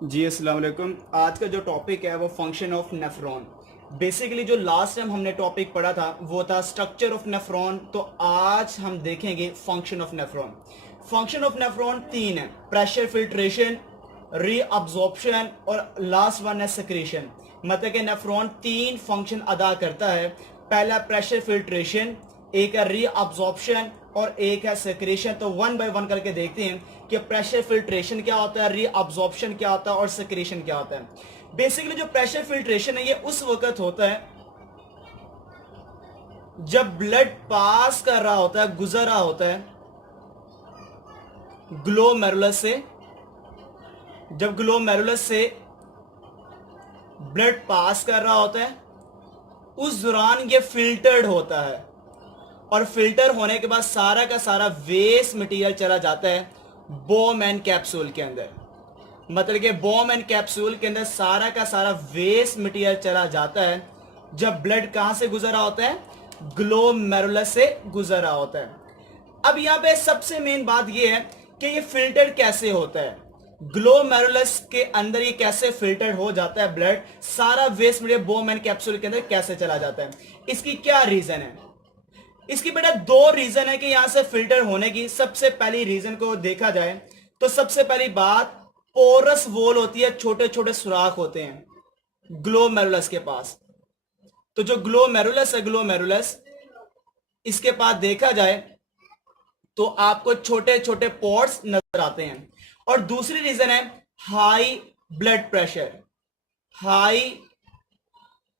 जी अस्सलाम वालेकुम। आज का जो टॉपिक है वो फंक्शन ऑफ नेफ्रॉन। बेसिकली जो लास्ट टाइम हमने टॉपिक पढ़ा था वो था स्ट्रक्चर ऑफ नेफ्रॉन, तो आज हम देखेंगे function of nephron. Function of nephron तीन है: प्रेशर फिल्ट्रेशन, रीअब्जॉर्प्शन और लास्ट वन है सेक्रेशन। मतलब कि नेफ्रॉन तीन फंक्शन अदा करता है। पहला प्रेशर फिल्ट्रेशन, एक है रीअब्जॉर्प्शन और एक है सेक्रेशन। तो वन बाय वन करके देखते हैं कि प्रेशर फिल्ट्रेशन क्या होता है, रीअब्जॉर्प्शन क्या होता है और सेक्रेशन क्या होता है। बेसिकली जो प्रेशर फिल्ट्रेशन है ये उस वक्त होता है जब ब्लड पास कर रहा होता है, गुजर रहा होता है ग्लोमेरुलस से। जब ग्लोमेरुलस से ब्लड पास कर रहा होता है उस दौरान ये फिल्टर्ड होता है, और फिल्टर होने के बाद सारा का सारा वेस्ट मटेरियल चला जाता है बॉम एंड कैप्सूल के अंदर। मतलब कि बॉम एंड कैप्सूल के अंदर सारा का सारा वेस्ट मटेरियल चला जाता है जब ब्लड कहां से गुजर रहा होता है, ग्लोमेरुलस से गुजर रहा होता है। अब यहां पे सबसे मेन बात यह है कि ये फिल्टर कैसे होता है, ग्लोमेरुलस के अंदर ये कैसे फिल्टर हो जाता है ब्लड, सारा वेस्ट मटेरियल बॉम एंड कैप्सूल के अंदर कैसे चला जाता है। इसकी क्या रीजन है? इसकी बेटा दो रीजन है कि यहां से फिल्टर होने की। सबसे पहली रीजन को देखा जाए तो सबसे पहली बात, पोरस वॉल होती है, छोटे छोटे सुराख होते हैं ग्लोमेरुलस के पास। तो जो ग्लोमेरुलस है, ग्लोमेरुलस इसके पास देखा जाए तो आपको छोटे छोटे पोर्स नजर आते हैं। और दूसरी रीजन है high blood pressure. High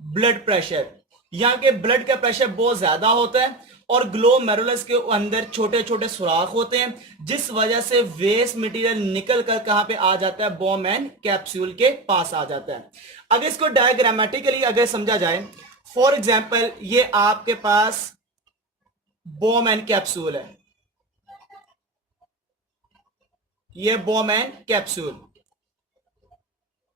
blood pressure, यहां के ब्लड का प्रेशर बहुत ज्यादा होता है और ग्लोमेरुलस के अंदर छोटे छोटे सुराख होते हैं, जिस वजह से वेस्ट मटेरियल निकल कर कहां पे आ जाता है, बॉम एंड कैप्सूल के पास आ जाता है। अगर इसको डायग्रामेटिकली अगर समझा जाए, फॉर एग्जाम्पल ये आपके पास बॉम एंड कैप्सूल है, ये बॉम एंड कैप्सूल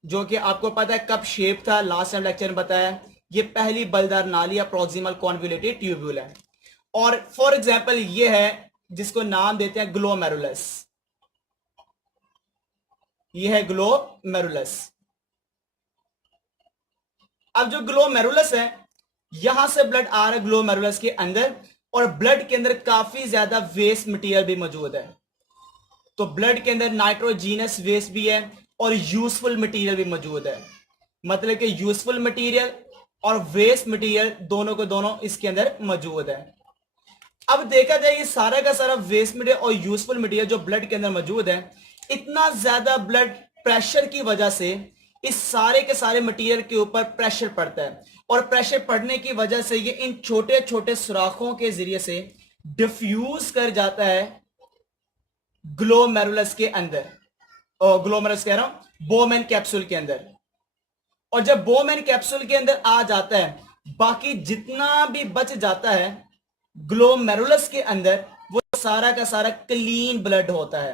जो कि आपको पता है कप शेप था, लास्ट टाइम लेक्चर में बताया। ये पहली बलदार नाली या प्रोक्सिमल कॉन्वोल्यूटेड ट्यूब्यूल है। और फॉर एग्जांपल ये है जिसको नाम देते हैं ग्लोमेरुलस। ये है ग्लोमेरुलस। अब जो ग्लोमेरुलस है, यहां से ब्लड आ रहा है ग्लोमेरुलस के अंदर, और ब्लड के अंदर काफी ज्यादा वेस्ट मटेरियल भी मौजूद है। तो ब्लड के अंदर नाइट्रोजीनस वेस्ट भी है और यूजफुल मटेरियल भी मौजूद है। मतलब कि यूजफुल मटेरियल और वेस्ट मटेरियल दोनों को दोनों इसके अंदर मौजूद है। अब देखा जाए ये सारा का सारा वेस्ट मटेरियल और यूजफुल मटेरियल जो ब्लड के अंदर मौजूद है, इतना ज्यादा ब्लड प्रेशर की वजह से इस सारे के सारे मटेरियल के ऊपर प्रेशर पड़ता है, और प्रेशर पड़ने की वजह से ये इन छोटे छोटे सुराखों के जरिए से डिफ्यूज कर जाता है ग्लोमेरुलस के अंदर, और ग्लोमेरुलस कह रहा हूं बॉम एंड कैप्सूल के अंदर। और जब बॉम एंड कैप्सूल के अंदर आ जाता है, बाकी जितना भी बच जाता है ग्लोमेरुलस के अंदर वो सारा का सारा क्लीन ब्लड होता है।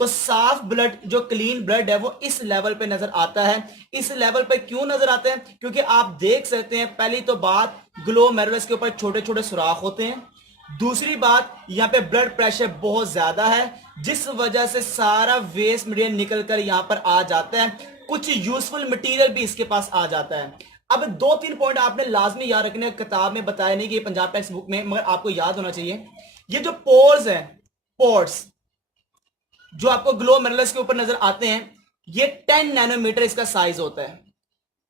तो साफ ब्लड, जो क्लीन ब्लड है, वो इस लेवल पे नजर आता है। इस लेवल पे क्यों नजर आता है? क्योंकि आप देख सकते हैं, पहली तो बात ग्लोमेरुलस के ऊपर छोटे छोटे सुराख होते हैं। दूसरी बात, यहां पे ब्लड प्रेशर बहुत ज्यादा है, जिस वजह से सारा वेस्ट मटेरियल निकल कर यहां पर आ जाता है। कुछ यूजफुल मटेरियल भी इसके पास आ जाता है। अब दो तीन पॉइंट आपने लाजमी याद रखने, किताब में बताया नहीं कि पंजाब टेक्स्ट बुक में, मगर आपको याद होना चाहिए। ये जो पोर्स है, पोर्स जो आपको ग्लोमेरुलस के ऊपर नजर आते हैं, ये 10 नैनोमीटर इसका साइज होता है।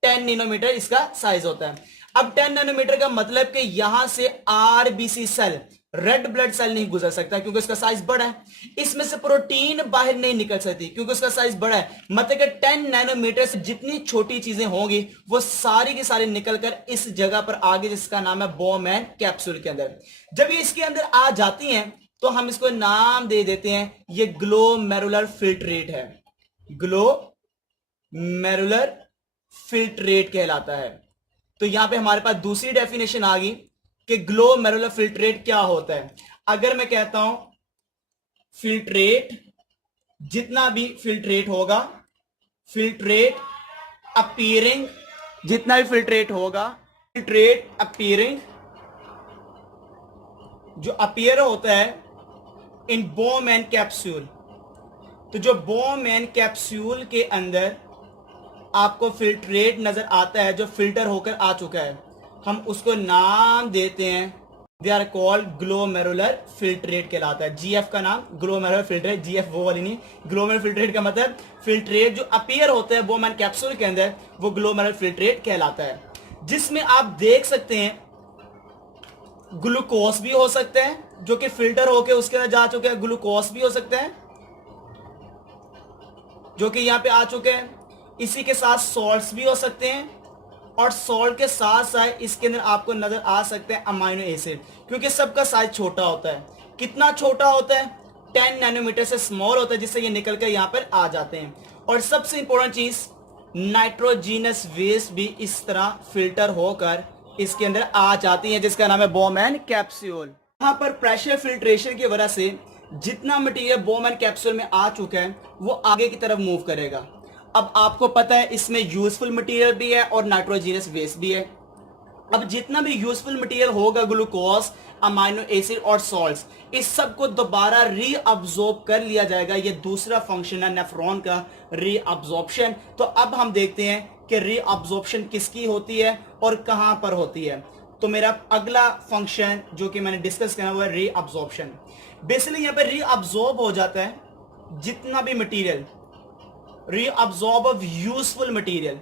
10 नैनोमीटर इसका साइज होता है। अब 10 नैनोमीटर का मतलब कि यहां से RBC cell, red blood cell नहीं गुजर सकता क्योंकि उसका साइज बड़ा है। इसमें से प्रोटीन बाहर नहीं निकल सकती क्योंकि उसका साइज बड़ा है। मतलब कि 10 नैनोमीटर से जितनी छोटी चीजें होंगी वो सारी की सारी निकलकर इस जगह पर आगे, जिसका नाम है बॉम एंड कैप्सूल के अंदर। जब ये इसके अंदर आ जाती हैं तो हम इसको नाम दे देते हैं, ये ग्लोमेरुलर फिल्ट्रेट है। ग्लोमेरुलर फिल्ट्रेट कहलाता है। तो यहां पे हमारे पास दूसरी डेफिनेशन आ गई कि ग्लोमेरुलर फिल्ट्रेट क्या होता है। अगर मैं कहता हूं फिल्ट्रेट, जितना भी फिल्ट्रेट होगा, फिल्ट्रेट अपीयरिंग, जितना भी फिल्ट्रेट होगा, फिल्ट्रेट अपीयरिंग, जो अपीयर होता है इन बॉम एंड कैप्सूल। तो जो बॉम एंड कैप्सूल के अंदर आपको फिल्ट्रेट नजर आता है जो फिल्टर होकर आ चुका है, हम उसको नाम देते हैं, they are called glomerular filtrate कहलाता है। जीएफ का नाम ग्लोमेरुलर फिल्ट्रेट, जीएफ वो वाली नहीं, ग्लोमेरुलर फिल्ट्रेट का मतलब फिल्ट्रेट जो अपीयर होता है बोमैन कैप्सूल के अंदर, वो ग्लोमेरुलर फिल्ट्रेट कहलाता है। जिसमें आप देख सकते हैं ग्लूकोज भी हो सकते हैं जो कि फिल्टर होके उसके अंदर जा चुके हैं, ग्लूकोज भी हो सकते हैं जो कि यहां पे आ चुके हैं। इसी के साथ सॉल्ट्स भी हो सकते हैं, और सॉल्ट के साथ साथ इसके अंदर आपको नजर आ सकते हैं अमाइनो एसिड, क्योंकि सबका साइज छोटा होता है। कितना छोटा होता है? 10 नैनोमीटर से स्मॉल होता है, जिससे ये निकल कर यहां पर आ जाते हैं। और सबसे इंपॉर्टेंट चीज, नाइट्रोजीनस वेस्ट भी इस तरह फिल्टर होकर इसके अंदर आ जाती है, जिसका नाम है बोमैन कैप्सूल। यहां पर प्रेशर फिल्ट्रेशन की वजह से जितना मटेरियल बोमैन कैप्सूल में आ चुका है वो आगे की तरफ मूव करेगा। अब आपको पता है इसमें यूजफुल मटेरियल भी है और नाइट्रोजीनस वेस्ट भी है। अब जितना भी यूजफुल मटेरियल होगा, ग्लूकोज, अमाइनो एसिड और सॉल्ट्स, इस सब को दोबारा रीअब्सॉर्ब कर लिया जाएगा। ये दूसरा फंक्शन है नेफ्रॉन का, रीअब्सॉर्प्शन। तो अब हम देखते हैं कि रीअब्सॉर्प्शन किसकी होती है और कहां पर होती है। तो मेरा अगला फंक्शन जो कि मैंने डिस्कस करना हुआ है रीअब्सॉर्प्शन। बेसिकली यहां पर रीअब्सॉर्ब हो जाता है जितना भी material, reabsorb of useful material,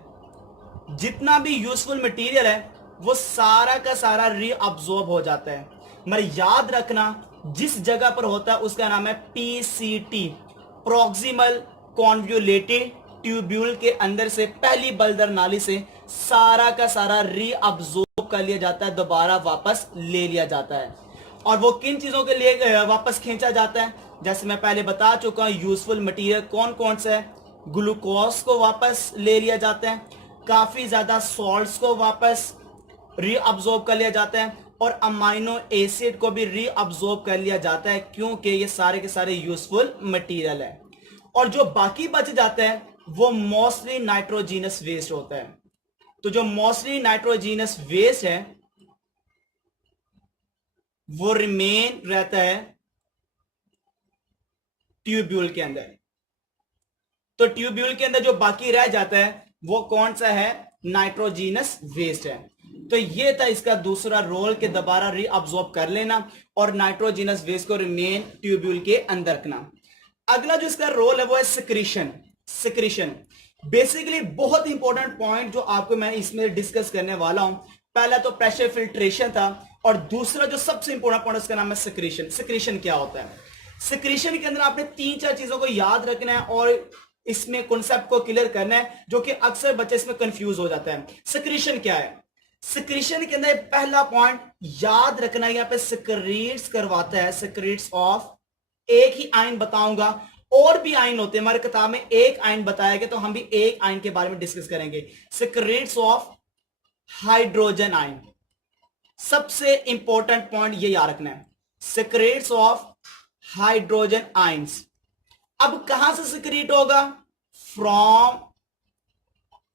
जितना भी यूजफुल मटेरियल है वो सारा का सारा रीअब्सॉर्ब हो जाता है। मगर याद रखना जिस जगह पर होता है उसका नाम है पीसीटी, प्रॉक्सिमल कॉन्वोल्यूटेड ट्यूब्यूल के अंदर से पहली बलदर नाली से सारा का सारा रीअब्सॉर्ब कर लिया जाता है, दोबारा वापस ले लिया जाता है। और वो किन चीजों के लिए वापस खींचा जाता है, जैसे मैं पहले बता चुका हूं, यूजफुल मटेरियल कौन कौन सा है, ग्लूकोज को वापस ले लिया जाता है, काफी ज्यादा सॉल्ट्स को वापस रीअब्सॉर्ब कर लिया जाता है, और अमाइनो एसिड को भी रीअब्सॉर्ब कर लिया जाता है, क्योंकि ये सारे के सारे यूजफुल मटेरियल है। और जो बाकी बच जाता है वो मोस्टली नाइट्रोजीनस वेस्ट होता है। तो जो मोस्टली नाइट्रोजीनस वेस्ट है वो रिमेन रहता है ट्यूब्यूल के अंदर। तो ट्यूब्यूल के अंदर जो बाकी रह जाता है वो कौन सा है? नाइट्रोजीनस वेस्ट है। तो ये था इसका दूसरा रोल कि दोबारा रीअब्सॉर्ब कर लेना और नाइट्रोजीनस वेस्ट को रिमेन ट्यूब्यूल के अंदर रखना। अगला जो इसका रोल है वो है सिक्रीशन। सिक्रीशन बेसिकली बहुत इंपॉर्टेंट पॉइंट जो आपको मैं इसमें डिस्कस करने वाला हूं। पहला तो प्रेशर फिल्ट्रेशन था, और दूसरा जो सबसे इंपॉर्टेंट पॉइंट उसका नाम है सिक्रीशन। सिक्रीशन क्या होता है? सिक्रीशन के अंदर आपने 3-4 चीजों को याद रखना है और इसमें कॉन्सेप्ट को क्लियर करना है, जो कि अक्सर बच्चे इसमें कंफ्यूज हो जाते हैं। सिक्रीशन क्या है? सिक्रीशन के अंदर पहला पॉइंट याद रखना, यहां पे सिक्रीट्स करवाता है, सिक्रीट्स ऑफ, एक ही आयन बताऊंगा, और भी आयन होते हैं, हमारे किताब में एक आयन बताया गया, तो हम भी एक आयन के बारे में डिस्कस करेंगे। सिक्रीट्स ऑफ हाइड्रोजन आयन, सबसे इंपॉर्टेंट पॉइंट ये याद रखना है, सिक्रीट्स ऑफ हाइड्रोजन आयंस। अब कहां से सिक्रीट होगा? From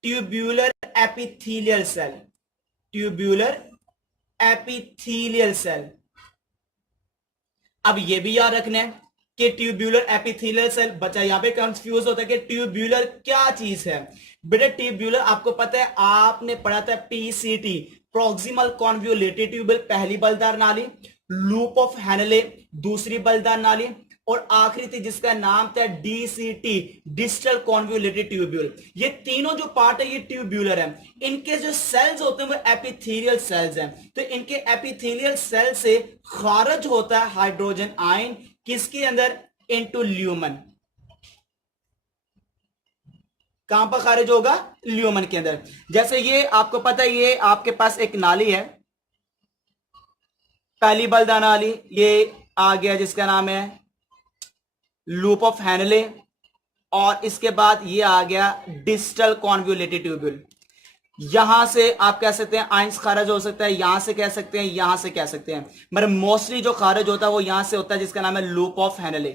tubular epithelial cell, tubular epithelial cell. अब यह भी याद रखना है कि ट्यूब्यूलर एपिथेलियल सेल, बच्चा यहां पे कंफ्यूज होता है कि ट्यूब्यूलर क्या चीज है। बेटा ट्यूब्यूलर आपको पता है, आपने पढ़ा था पीसीटी, प्रॉक्सिमल कॉन्वोल्यूटेड ट्यूब्यूल पहली बलदार नाली, लूप ऑफ हेनले दूसरी बलदार नाली, और आखिरी थी जिसका नाम था डीसीटी, डिस्टल कॉन्वोल्यूटेड ट्यूब्यूल। ये तीनों जो पार्ट है ये ट्यूब्यूलर है। इनके जो सेल्स होते हैं वो एपिथेलियल सेल्स हैं। तो इनके एपिथेलियल सेल से खारिज होता है हाइड्रोजन आयन, किसके अंदर? Into lumen. कहां पर खारिज होगा? ल्यूमन के अंदर। जैसे ये आपको पता है, ये आपके पास एक नाली है, पहली बलदा नाली, ये आ गया जिसका नाम है लूप ऑफ हेनले, और इसके बाद ये आ गया डिस्टल कॉन्वोल्यूटेड ट्यूब्यूल। यहां से आप कह सकते हैं आयंस खारिज हो सकता है, यहां से कह सकते हैं, यहां से कह सकते हैं, मगर मोस्टली जो खारिज होता है वो यहां से होता है जिसका नाम है लूप ऑफ हेनले।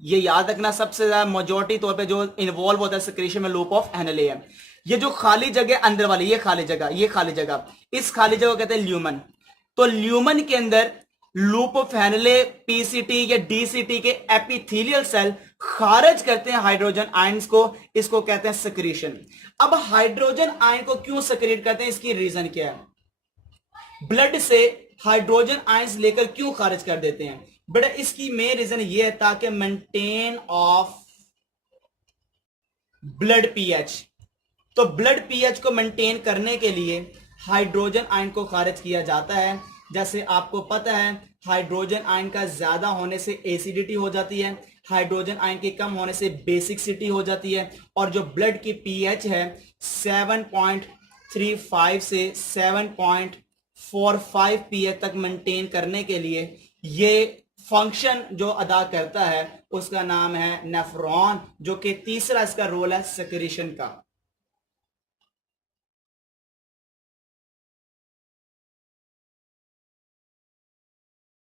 ये याद रखना, सबसे ज्यादा मेजॉरिटी तौर पे जो इन्वॉल्व होता है सिक्रीशन में लूप ऑफ हेनले है। ये जो खाली जगह अंदर वाली, ये खाली जगह, ये खाली जगह, इस खाली जगह कहते हैं ल्यूमन। तो ल्यूमन के अंदर लूप ऑफ हेनले, पीसीटी या डीसीटी के एपिथेलियल सेल खारिज करते हैं हाइड्रोजन आयंस को, इसको कहते हैं सिक्रीशन। अब हाइड्रोजन आयन को क्यों सिक्रीट करते हैं, इसकी रीजन क्या है? ब्लड से हाइड्रोजन आयंस लेकर क्यों खारिज कर देते हैं? बेटा इसकी मेन रीजन ये है ताकि मेंटेन ऑफ ब्लड पीएच। तो ब्लड पीएच को मेंटेन करने के लिए हाइड्रोजन आयन को खारिज किया जाता है। जैसे आपको पता है हाइड्रोजन आयन का ज्यादा होने से एसिडिटी हो जाती है, हाइड्रोजन आयन के कम होने से बेसिसिटी हो जाती है, और जो ब्लड की पीएच है 7.35 से 7.45 पीएच तक मेंटेन करने के लिए ये फंक्शन जो अदा करता है उसका नाम है नेफ्रॉन, जो कि तीसरा इसका रोल है सिक्रीशन का।